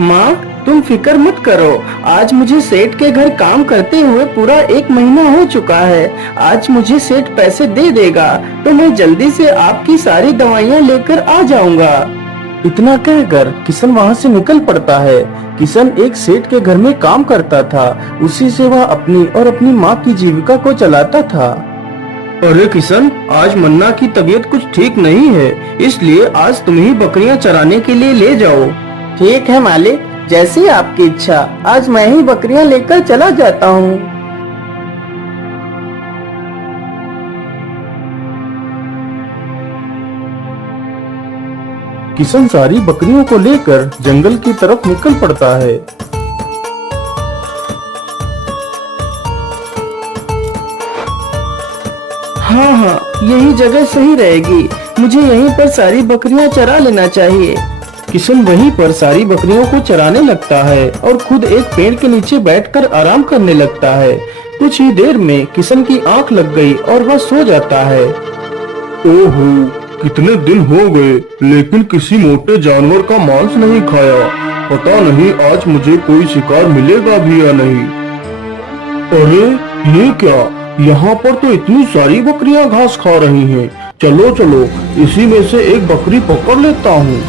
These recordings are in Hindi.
माँ, तुम फिक्र मत करो। आज मुझे सेठ के घर काम करते हुए पूरा 1 महीना हो चुका है। आज मुझे सेठ पैसे दे देगा तो मैं जल्दी से आपकी सारी दवाइयाँ लेकर आ जाऊंगा। इतना कहकर किशन वहाँ से निकल पड़ता है। किशन एक सेठ के घर में काम करता था। उसी से वह अपनी और अपनी माँ की जीविका को चलाता था। अरे किशन, आज मन्ना की तबीयत कुछ ठीक नहीं है, इसलिए आज तुम ही बकरियां चराने के लिए ले जाओ। ठीक है मालिक, जैसी आपकी इच्छा। आज मैं ही बकरियां लेकर चला जाता हूँ। किशन सारी बकरियों को लेकर जंगल की तरफ निकल पड़ता है। हाँ हाँ, यही जगह सही रहेगी। मुझे यहीं पर सारी बकरियां चरा लेना चाहिए। किशन वहीं पर सारी बकरियों को चराने लगता है और खुद एक पेड़ के नीचे बैठकर आराम करने लगता है। कुछ ही देर में किशन की आंख लग गई और वह सो जाता है। ओहो, कितने दिन हो गए लेकिन किसी मोटे जानवर का मांस नहीं खाया। पता नहीं आज मुझे कोई शिकार मिलेगा भी या नहीं। अरे ये क्या, यहाँ पर तो इतनी सारी बकरियां घास खा रही हैं। चलो चलो, इसी में से एक बकरी पकड़ लेता हूँ।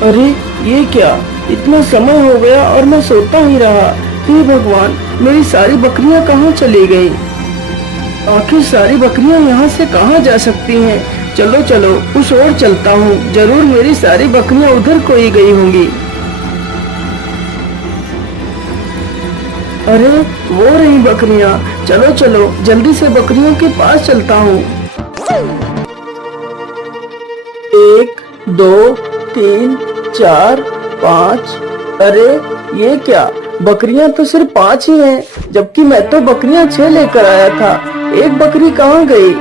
अरे ये क्या, इतना समय हो गया और मैं सोता ही रहा। हे भगवान, मेरी सारी बकरियां कहाँ चली गई? आखिर सारी बकरियां यहाँ से कहाँ जा सकती हैं? चलो चलो, उस ओर चलता हूँ। जरूर मेरी सारी बकरियां उधर को ही गई होंगी। अरे वो रही बकरियां। चलो चलो, जल्दी से बकरियों के पास चलता हूँ। 1 2 3 4 5। अरे ये क्या, बकरियां तो सिर्फ 5 ही हैं, जबकि मैं तो बकरियां 6 लेकर आया था। एक बकरी कहाँ गई?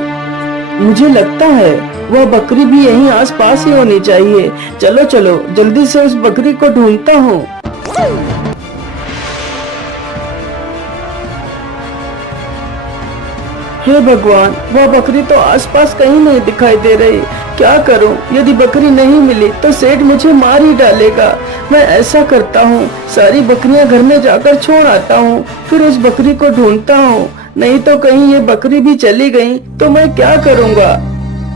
मुझे लगता है वह बकरी भी यहीं आसपास ही होनी चाहिए। चलो चलो, जल्दी से उस बकरी को ढूंढता हूँ। हे भगवान, वह बकरी तो आसपास कहीं नहीं दिखाई दे रही। क्या करूं? यदि बकरी नहीं मिली तो सेठ मुझे मार ही डालेगा। मैं ऐसा करता हूं, सारी बकरियां घर में जाकर छोड़ आता हूं, फिर उस बकरी को ढूंढता हूं। नहीं तो कहीं ये बकरी भी चली गई तो मैं क्या करूंगा?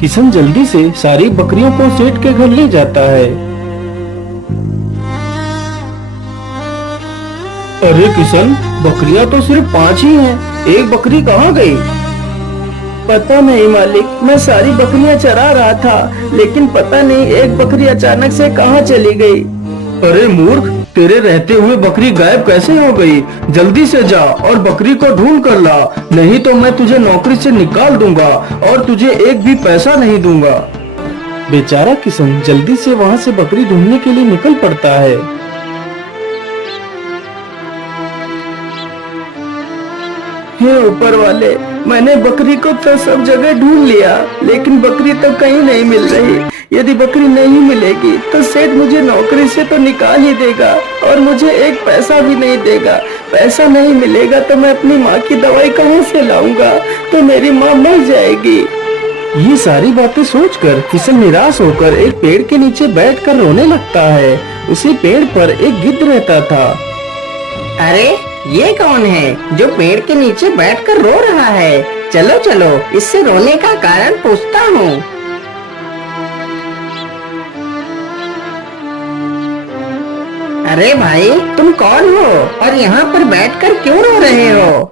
किशन जल्दी से सारी बकरियों को सेठ के घर ले जाता है। अरे किशन, बकरियां तो सिर्फ 5 ही हैं, एक बकरी कहाँ गई? पता नहीं मालिक, मैं सारी बकरियां चरा रहा था, लेकिन पता नहीं एक बकरी अचानक से कहाँ चली गई। अरे मूर्ख, तेरे रहते हुए बकरी गायब कैसे हो गई? जल्दी से जा और बकरी को ढूंढ कर ला, नहीं तो मैं तुझे नौकरी से निकाल दूंगा और तुझे एक भी पैसा नहीं दूंगा। बेचारा किशन जल्दी से वहाँ से बकरी ढूंढने के लिए निकल पड़ता है। हे ऊपर वाले, मैंने बकरी को तो सब जगह ढूंढ लिया, लेकिन बकरी तो कहीं नहीं मिल रही। यदि बकरी नहीं मिलेगी तो सेठ मुझे नौकरी से तो निकाल ही देगा और मुझे एक पैसा भी नहीं देगा। पैसा नहीं मिलेगा तो मैं अपनी माँ की दवाई कहाँ से लाऊंगा? तो मेरी माँ मर जाएगी। ये सारी बातें सोचकर किशन निराश होकर एक पेड़ के नीचे बैठकर रोने लगता है। उसी पेड़ पर एक गिद्ध रहता था। अरे ये कौन है जो पेड़ के नीचे बैठकर रो रहा है? चलो चलो, इससे रोने का कारण पूछता हूँ। अरे भाई, तुम कौन हो और यहाँ पर बैठकर क्यों रो रहे हो?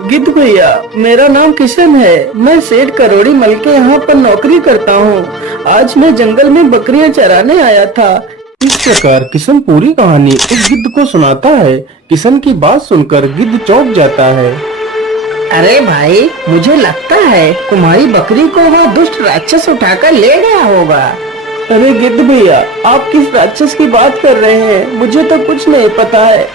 गिद्ध भैया, मेरा नाम किशन है। मैं सेठ करोड़ी मल के यहाँ पर नौकरी करता हूँ। आज मैं जंगल में बकरियां चराने आया था। इस प्रकार किशन पूरी कहानी उस गिद्ध को सुनाता है। किशन की बात सुनकर गिद्ध चौंक जाता है। अरे भाई, मुझे लगता है तुम्हारी बकरी को वह दुष्ट राक्षस उठाकर ले गया होगा। अरे गिद्ध भैया, आप किस राक्षस की बात कर रहे हैं? मुझे तो कुछ नहीं पता है।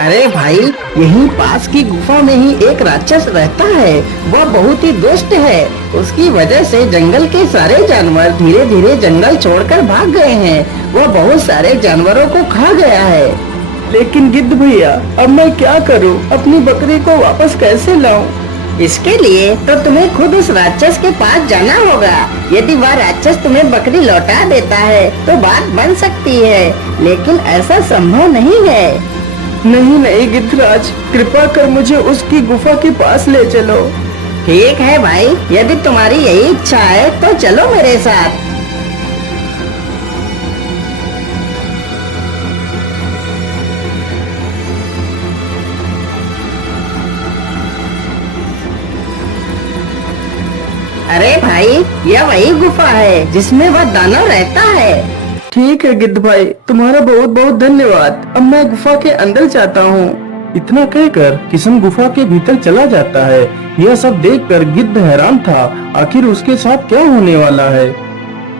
अरे भाई, यहीं पास की गुफा में ही एक राक्षस रहता है। वह बहुत ही दुष्ट है। उसकी वजह से जंगल के सारे जानवर धीरे धीरे जंगल छोड़कर भाग गए हैं। वह बहुत सारे जानवरों को खा गया है। लेकिन गिद्ध भैया, अब मैं क्या करूं? अपनी बकरी को वापस कैसे लाऊं? इसके लिए तो तुम्हें खुद उस राक्षस के पास जाना होगा। यदि वह राक्षस तुम्हें बकरी लौटा देता है तो बात बन सकती है, लेकिन ऐसा संभव नहीं है। नहीं नहीं गिद्धराज, कृपा कर मुझे उसकी गुफा के पास ले चलो। ठीक है भाई, यदि तुम्हारी यही इच्छा है तो चलो मेरे साथ। अरे भाई, यह वही गुफा है जिसमें वह दानव रहता है। ठीक है गिद्ध भाई, तुम्हारा बहुत बहुत धन्यवाद। अब मैं गुफा के अंदर जाता हूँ। इतना कहकर किशन गुफा के भीतर चला जाता है। यह सब देखकर गिद्ध हैरान था, आखिर उसके साथ क्या होने वाला है।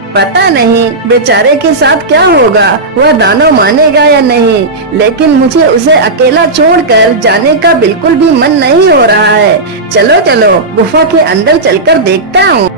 पता नहीं बेचारे के साथ क्या होगा, वह दानव मानेगा या नहीं, लेकिन मुझे उसे अकेला छोड़कर जाने का बिल्कुल भी मन नहीं हो रहा है। चलो चलो, गुफा के अंदर चलकर देखता हूँ।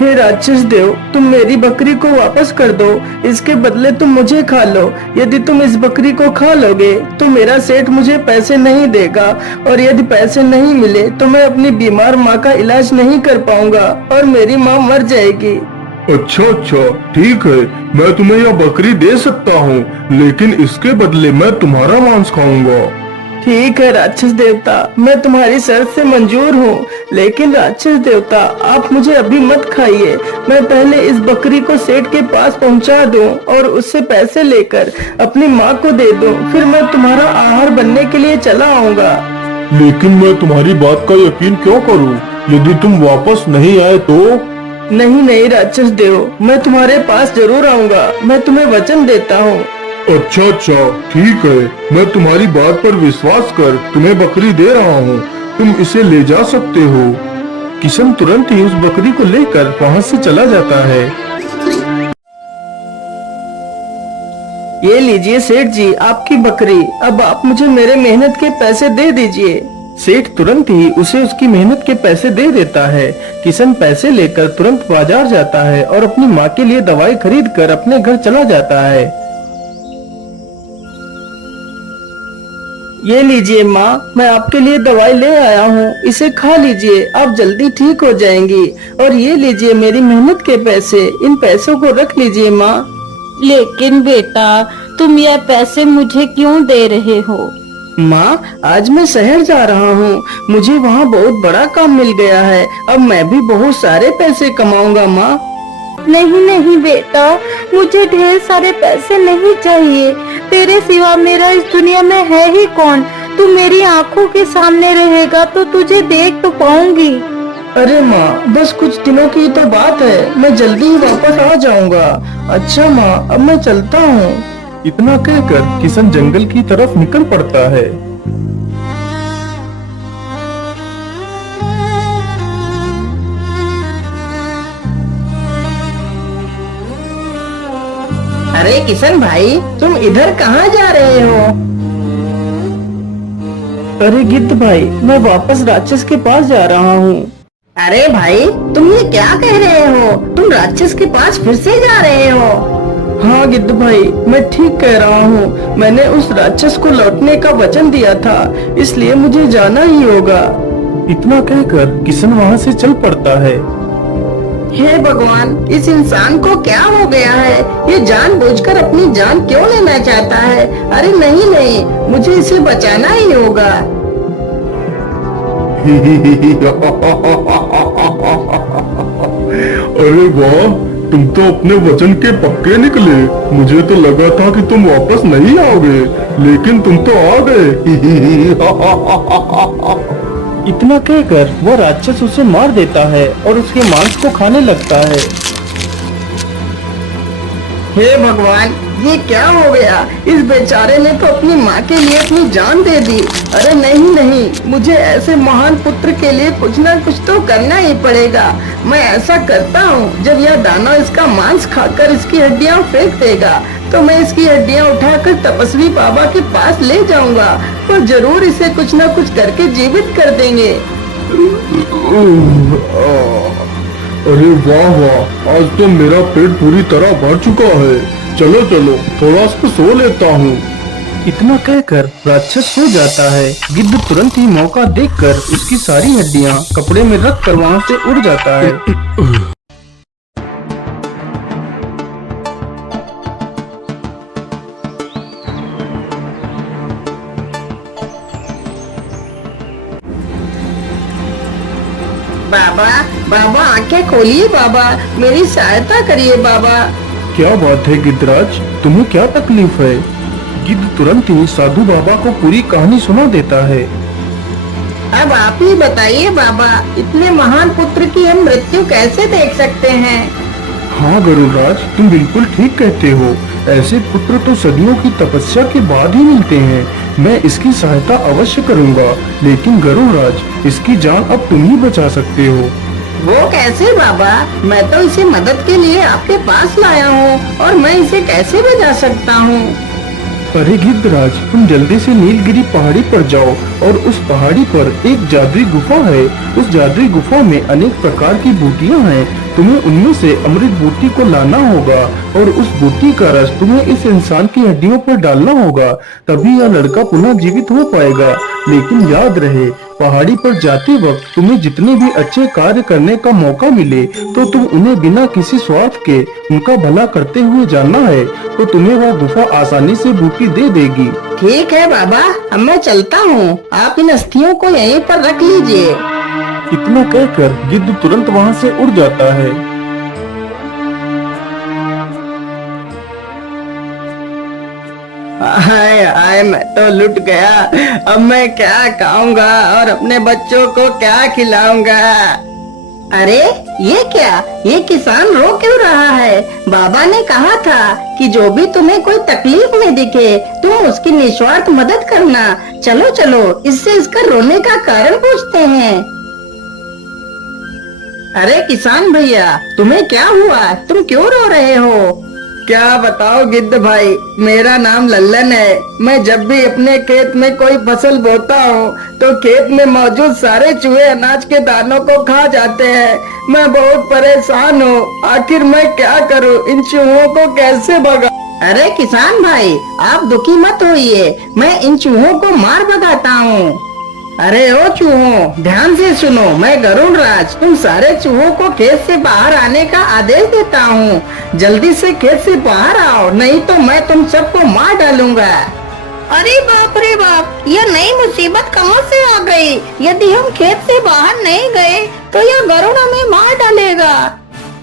हे राक्षस देव, तुम मेरी बकरी को वापस कर दो। इसके बदले तुम मुझे खा लो। यदि तुम इस बकरी को खा लोगे तो मेरा सेठ मुझे पैसे नहीं देगा, और यदि पैसे नहीं मिले तो मैं अपनी बीमार माँ का इलाज नहीं कर पाऊंगा और मेरी माँ मर जाएगी। अच्छा अच्छा, ठीक है, मैं तुम्हें यह बकरी दे सकता हूँ, लेकिन इसके बदले मैं तुम्हारा मांस खाऊंगा। ठीक है राक्षस देवता, मैं तुम्हारी शर्त से मंजूर हूँ, लेकिन राक्षस देवता आप मुझे अभी मत खाइए। मैं पहले इस बकरी को सेठ के पास पहुँचा दूँ और उससे पैसे लेकर अपनी माँ को दे दूँ, फिर मैं तुम्हारा आहार बनने के लिए चला आऊँगा। लेकिन मैं तुम्हारी बात का यकीन क्यों करूँ? यदि तुम वापस नहीं आए तो? नहीं नहीं राक्षस देव, मैं तुम्हारे पास जरूर आऊँगा, मैं तुम्हें वचन देता हूँ। अच्छा अच्छा, ठीक है, मैं तुम्हारी बात पर विश्वास कर तुम्हें बकरी दे रहा हूँ, तुम इसे ले जा सकते हो। किशन तुरंत ही उस बकरी को लेकर वहाँ से चला जाता है। ये लीजिए सेठ जी, आपकी बकरी। अब आप मुझे मेरे मेहनत के पैसे दे दीजिए। सेठ तुरंत ही उसे उसकी मेहनत के पैसे दे देता है। किशन पैसे लेकर तुरंत बाजार जाता है और अपनी माँ के लिए दवाई खरीद कर अपने घर चला जाता है। ये लीजिए माँ, मैं आपके लिए दवाई ले आया हूँ, इसे खा लीजिए, आप जल्दी ठीक हो जाएंगी। और ये लीजिए मेरी मेहनत के पैसे, इन पैसों को रख लीजिए माँ। लेकिन बेटा, तुम यह पैसे मुझे क्यों दे रहे हो? माँ, आज मैं शहर जा रहा हूँ, मुझे वहाँ बहुत बड़ा काम मिल गया है। अब मैं भी बहुत सारे पैसे कमाऊंगा माँ। नहीं नहीं बेटा, मुझे ढेर सारे पैसे नहीं चाहिए। तेरे सिवा मेरा इस दुनिया में है ही कौन? तू मेरी आंखों के सामने रहेगा तो तुझे देख तो पाऊंगी। अरे माँ, बस कुछ दिनों की तो बात है, मैं जल्दी ही वापस आ जाऊंगा। अच्छा माँ, अब मैं चलता हूँ। इतना कहकर किशन जंगल की तरफ निकल पड़ता है। अरे किशन भाई, तुम इधर कहाँ जा रहे हो? अरे गिद्ध भाई, मैं वापस राक्षस के पास जा रहा हूँ। अरे भाई, तुम ये क्या कह रहे हो? तुम राक्षस के पास फिर से जा रहे हो? हाँ गिद्ध भाई, मैं ठीक कह रहा हूँ। मैंने उस राक्षस को लौटने का वचन दिया था, इसलिए मुझे जाना ही होगा। इतना कहकर किशन वहाँ से चल पड़ता है। हे भगवान, इस इंसान को क्या हो गया है? ये जानबूझकर अपनी जान क्यों लेना चाहता है? अरे नहीं नहीं, मुझे इसे बचाना ही होगा। अरे वाह, तुम तो अपने वचन के पक्के निकले। मुझे तो लगा था कि तुम वापस नहीं आओगे, लेकिन तुम तो आ गए। इतना कहकर वो राक्षस उसे मार देता है और उसके मांस को खाने लगता है। हे भगवान, ये क्या हो गया? इस बेचारे ने तो अपनी माँ के लिए अपनी जान दे दी। अरे नहीं नहीं, मुझे ऐसे महान पुत्र के लिए कुछ ना कुछ तो करना ही पड़ेगा। मैं ऐसा करता हूँ, जब यह दानव इसका मांस खाकर इसकी हड्डियाँ फेंक देगा तो मैं इसकी हड्डियाँ उठाकर तपस्वी बाबा के पास ले जाऊंगा और जरूर इसे कुछ ना कुछ करके जीवित कर देंगे। अरे वाह वाह, आज तो मेरा पेट पूरी तरह भर चुका है। चलो चलो, थोड़ा सा सो लेता हूँ। इतना कहकर राक्षस सो जाता है। गिद्ध तुरंत ही मौका देखकर उसकी सारी हड्डियां कपड़े में रख कर वहाँ से उड़ जाता है। बाबा बाबा, आंखें खोलिए बाबा, मेरी सहायता करिए बाबा। क्या बात है गिद्धराज, तुम्हें क्या तकलीफ है? गिद्ध तुरंत ही साधु बाबा को पूरी कहानी सुना देता है। अब आप ही बताइए बाबा, इतने महान पुत्र की हम मृत्यु कैसे देख सकते हैं? हाँ गरुड़राज, तुम बिल्कुल ठीक कहते हो। ऐसे पुत्र तो सदियों की तपस्या के बाद ही मिलते हैं। मैं इसकी सहायता अवश्य करूँगा, लेकिन गरुड़राज, इसकी जान अब तुम ही बचा सकते हो। वो कैसे बाबा? मैं तो इसे मदद के लिए आपके पास लाया हूँ और मैं इसे कैसे बचा सकता हूँ? अरे गिद्धराज, तुम जल्दी से नीलगिरी पहाड़ी पर जाओ और उस पहाड़ी पर एक जादुई गुफा है। उस जादुई गुफा में अनेक प्रकार की बूटियां हैं। तुम्हें उनमें से अमृत बूटी को लाना होगा और उस बूटी का रस तुम्हें इस इंसान की हड्डियों पर डालना होगा, तभी यह लड़का पुनः जीवित हो पाएगा। लेकिन याद रहे, पहाड़ी पर जाते वक्त तुम्हें जितने भी अच्छे कार्य करने का मौका मिले तो तुम उन्हें बिना किसी स्वार्थ के उनका भला करते हुए जाना है, तो तुम्हें वह गुफा आसानी से बूटी दे देगी। ठीक है बाबा, अब मैं चलता हूँ। आप इन अस्थियों को यहीं पर रख लीजिए। इतना कहकर गिद्ध तुरंत वहाँ से उड़ जाता है। हाय हाय, मैं तो लुट गया। अब मैं क्या खाऊंगा और अपने बच्चों को क्या खिलाऊंगा? अरे ये क्या? ये किसान रो क्यों रहा है? बाबा ने कहा था कि जो भी तुम्हें कोई तकलीफ में दिखे तुम उसकी निस्वार्थ मदद करना। चलो चलो, इससे इसका रोने का कारण पूछते हैं। अरे किसान भैया, तुम्हें क्या हुआ? तुम क्यों रो रहे हो? क्या बताओ गिद्ध भाई, मेरा नाम लल्लन है। मैं जब भी अपने खेत में कोई फसल बोता हूँ तो खेत में मौजूद सारे चूहे अनाज के दानों को खा जाते हैं। मैं बहुत परेशान हूँ। आखिर मैं क्या करूँ? इन चूहों को कैसे भगा? अरे किसान भाई, आप दुखी मत होइए, मैं इन चूहों को मार भगाता हूँ। अरे ओ चूहों, ध्यान से सुनो, मैं गरुड़राज तुम सारे चूहों को खेत से बाहर आने का आदेश देता हूँ। जल्दी से खेत से बाहर आओ, नहीं तो मैं तुम सबको मार डालूंगा। अरे बाप रे बाप, यह नई मुसीबत कहाँ से आ गई? यदि हम खेत से बाहर नहीं गए तो यह गरुड़ हमें मार डालेगा।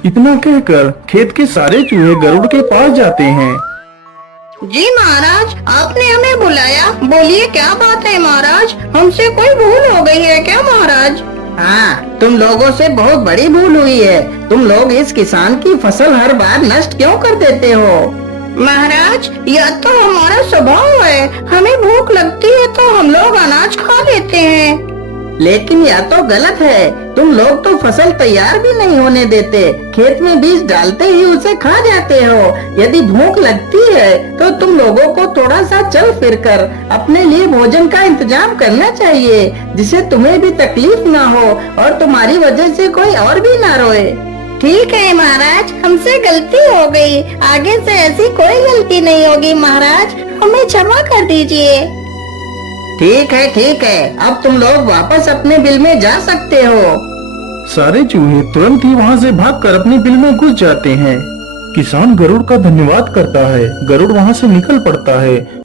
इतना कहकर खेत के सारे चूहे गरुड़ के पास जाते हैं। जी महाराज, आपने हमें बुलाया, बोलिए क्या बात है महाराज? हमसे कोई भूल हो गई है क्या महाराज? हाँ, तुम लोगों से बहुत बड़ी भूल हुई है। तुम लोग इस किसान की फसल हर बार नष्ट क्यों कर देते हो? महाराज, यह तो हमारा स्वभाव है। हमें भूख लगती है तो हम लोग अनाज खा लेते हैं। लेकिन यह तो गलत है। तुम लोग तो फसल तैयार भी नहीं होने देते, खेत में बीज डालते ही उसे खा जाते हो। यदि भूख लगती है तो तुम लोगों को थोड़ा सा चल फिर कर अपने लिए भोजन का इंतजाम करना चाहिए, जिससे तुम्हें भी तकलीफ ना हो और तुम्हारी वजह से कोई और भी ना रोए। ठीक है महाराज, हमसे गलती हो गई। आगे से ऐसी कोई गलती नहीं होगी महाराज, हमें क्षमा कर दीजिए। ठीक है, अब तुम लोग वापस अपने बिल में जा सकते हो। सारे चूहे तुरंत ही वहाँ से भागकर अपने बिल में घुस जाते हैं। किसान गरुड़ का धन्यवाद करता है। गरुड़ वहाँ से निकल पड़ता है।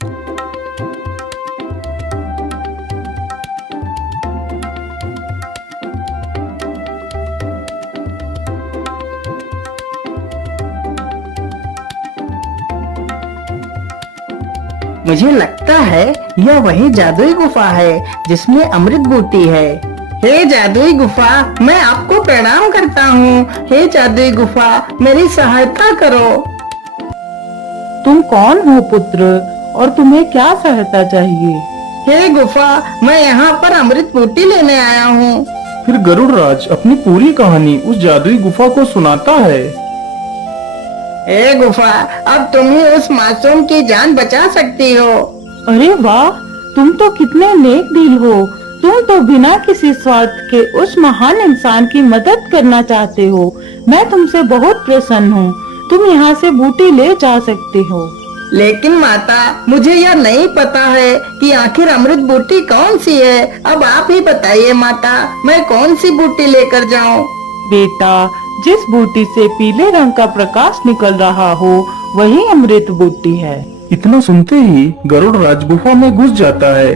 मुझे लगता है यह वही जादुई गुफा है जिसमें अमृत बूटी है। हे जादुई गुफा, मैं आपको प्रणाम करता हूँ। हे जादुई गुफा, मेरी सहायता करो। तुम कौन हो पुत्र और तुम्हें क्या सहायता चाहिए? हे गुफा, मैं यहाँ पर अमृत बूटी लेने आया हूँ। फिर गरुड़ राज अपनी पूरी कहानी उस जादुई गुफा को सुनाता है। हे गुफा, अब तुम ही उस मासूम की जान बचा सकती हो। अरे वाह, तुम तो कितने नेक दिल हो। तुम तो बिना किसी स्वार्थ के उस महान इंसान की मदद करना चाहते हो। मैं तुमसे बहुत प्रसन्न हूँ। तुम यहाँ से बूटी ले जा सकते हो। लेकिन माता, मुझे यह नहीं पता है कि आखिर अमृत बूटी कौन सी है। अब आप ही बताइए माता, मैं कौन सी बूटी लेकर जाऊँ? बेटा, जिस बूटी से पीले रंग का प्रकाश निकल रहा हो वही अमृत बूटी है। इतना सुनते ही गरुड़ राज गुफा में घुस जाता है।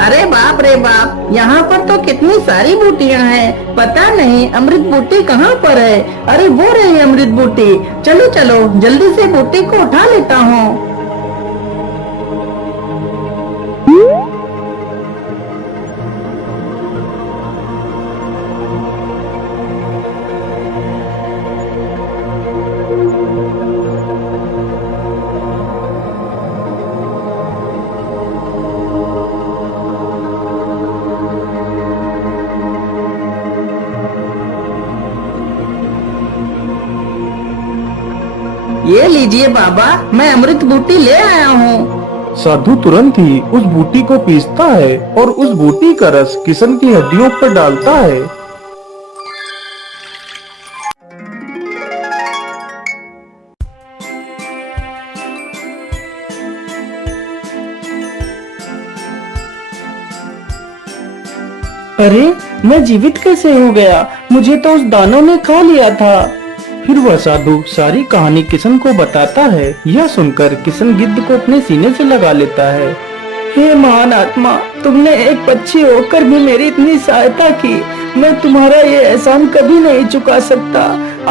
अरे बाप रे बाप, यहाँ पर तो कितनी सारी बूटियाँ हैं। पता नहीं अमृत बूटी कहाँ पर है। अरे वो रही अमृत बूटी। चलो चलो, जल्दी से बूटी को उठा लेता हूँ। ये लीजिए बाबा, मैं अमृत बूटी ले आया हूँ। साधु तुरंत ही उस बूटी को पीसता है और उस बूटी का रस किशन की हड्डियों पर डालता है। अरे, मैं जीवित कैसे हो गया? मुझे तो उस दानव ने खा लिया था। फिर वह साधु सारी कहानी किशन को बताता है। यह सुनकर किशन गिद्ध को अपने सीने से लगा लेता है। हे महान आत्मा, तुमने एक पक्षी होकर भी मेरी इतनी सहायता की। मैं तुम्हारा ये एहसान कभी नहीं चुका सकता।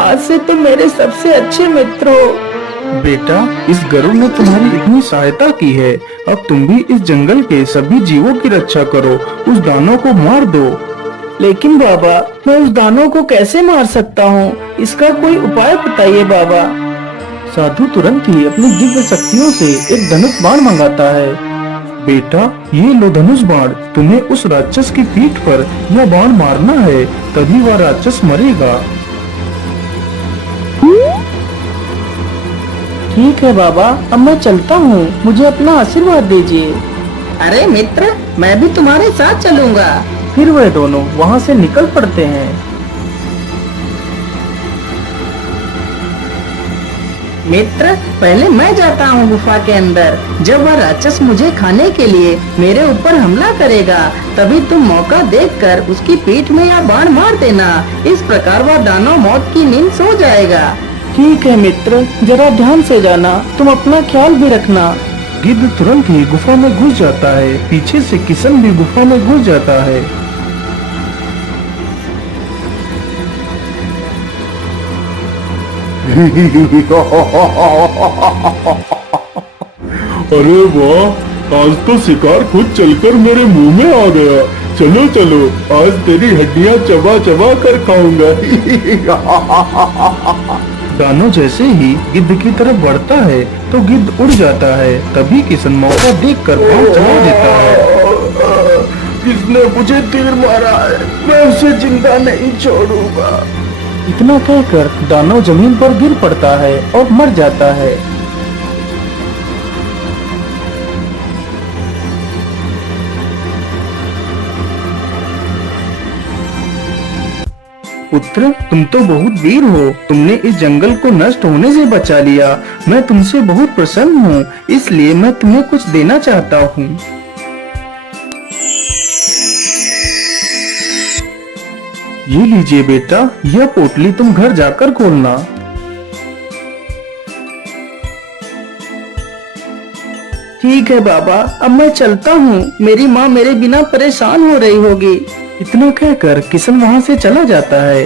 आज से तुम मेरे सबसे अच्छे मित्र हो। बेटा, इस गरुड़ ने तुम्हारी इतनी सहायता की है। अब तुम भी इस जंगल के सभी जीवों की रक्षा करो। उस दानव को मार दो। लेकिन बाबा, मैं उस दानव को कैसे मार सकता हूँ? इसका कोई उपाय बताइए बाबा। साधु तुरंत ही अपनी दिव्य शक्तियों से एक धनुष बाण मंगाता है। बेटा, ये लो धनुष बाण। तुम्हें उस राक्षस की पीठ पर यह बाण मारना है, तभी वह राक्षस मरेगा। ठीक है बाबा, अब मैं चलता हूँ। मुझे अपना आशीर्वाद दीजिए। अरे मित्र, मैं भी तुम्हारे साथ चलूंगा। फिर वह दोनों वहाँ से निकल पड़ते हैं। मित्र, पहले मैं जाता हूँ गुफा के अंदर। जब वह राक्षस मुझे खाने के लिए मेरे ऊपर हमला करेगा, तभी तुम मौका देखकर उसकी पीठ में यह बाण मार देना। इस प्रकार वह दानव मौत की नींद सो जाएगा। ठीक है मित्र, जरा ध्यान से जाना। तुम अपना ख्याल भी रखना। गिद्ध तुरंत ही गुफा में घुस जाता है। पीछे से किशन भी गुफा में घुस जाता है। अरे वाह, आज तो शिकार खुद चलकर मेरे मुंह में आ गया। चलो चलो, आज तेरी हड्डियां चबा चबा कर खाऊंगा। दानव जैसे ही गिद्ध की तरफ बढ़ता है तो गिद्ध उड़ जाता है। तभी किशन मौका देखकर पांव चला देता है। किसने मुझे तीर मारा है? मैं उसे जिंदा नहीं छोड़ूंगा। इतना कहकर दानव जमीन पर गिर पड़ता है और मर जाता है। पुत्र, तुम तो बहुत वीर हो। तुमने इस जंगल को नष्ट होने से बचा लिया। मैं तुमसे बहुत प्रसन्न हूँ, इसलिए मैं तुम्हें कुछ देना चाहता हूँ। ये लीजिए बेटा, यह पोटली तुम घर जाकर खोलना। ठीक है बाबा, अब मैं चलता हूँ। मेरी माँ मेरे बिना परेशान हो रही होगी। इतना कहकर किशन वहाँ से चला जाता है।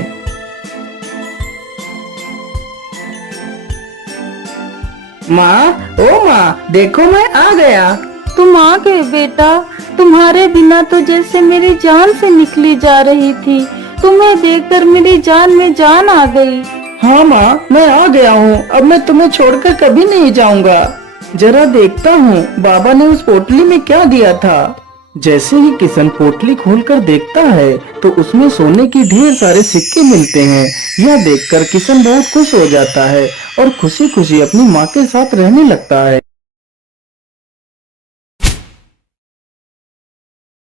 माँ, ओ माँ, देखो मैं आ गया। तुम आ गए बेटा। तुम्हारे बिना तो जैसे मेरी जान से निकली जा रही थी। तुम्हें देखकर मेरी जान में जान आ गई। हाँ माँ, मैं आ गया हूँ। अब मैं तुम्हें छोड़कर कभी नहीं जाऊंगा। जरा देखता हूँ बाबा ने उस पोटली में क्या दिया था। जैसे ही किशन पोटली खोलकर देखता है तो उसमें सोने की ढेर सारे सिक्के मिलते हैं। यह देखकर किशन बहुत खुश हो जाता है और खुशी खुशी अपनी माँ के साथ रहने लगता है।